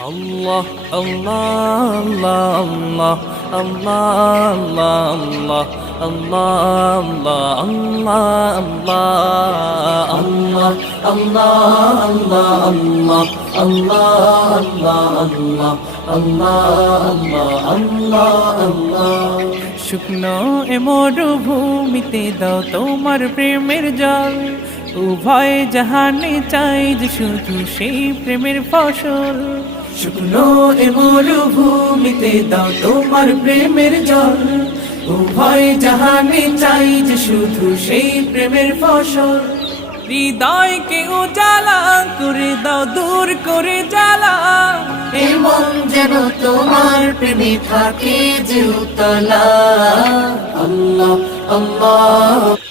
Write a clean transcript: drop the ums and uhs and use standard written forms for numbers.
Allah, Allah, Allah, Allah, Allah, Allah, Allah, Allah, Allah, Allah, Allah, Allah, Allah, Allah, Allah. শুকনো এ মরুভূমিতে দাও তোমার প্রেমের জল, উভয় জাহানে চাই যে শুধু সেই প্রেমের ফসল। শুকনো এ মরুভূমিতে দাও তোমার প্রেমের জল, উভয় জাহানে চাই যে শুধু সেই প্রেমের ফসল। হৃদয়কে উজালা করে দাও, দূর করে জ্বালা, এই মন যেন তোমার প্রেমে থাকে যে উতলা। আল্লাহ, আল্লাহ।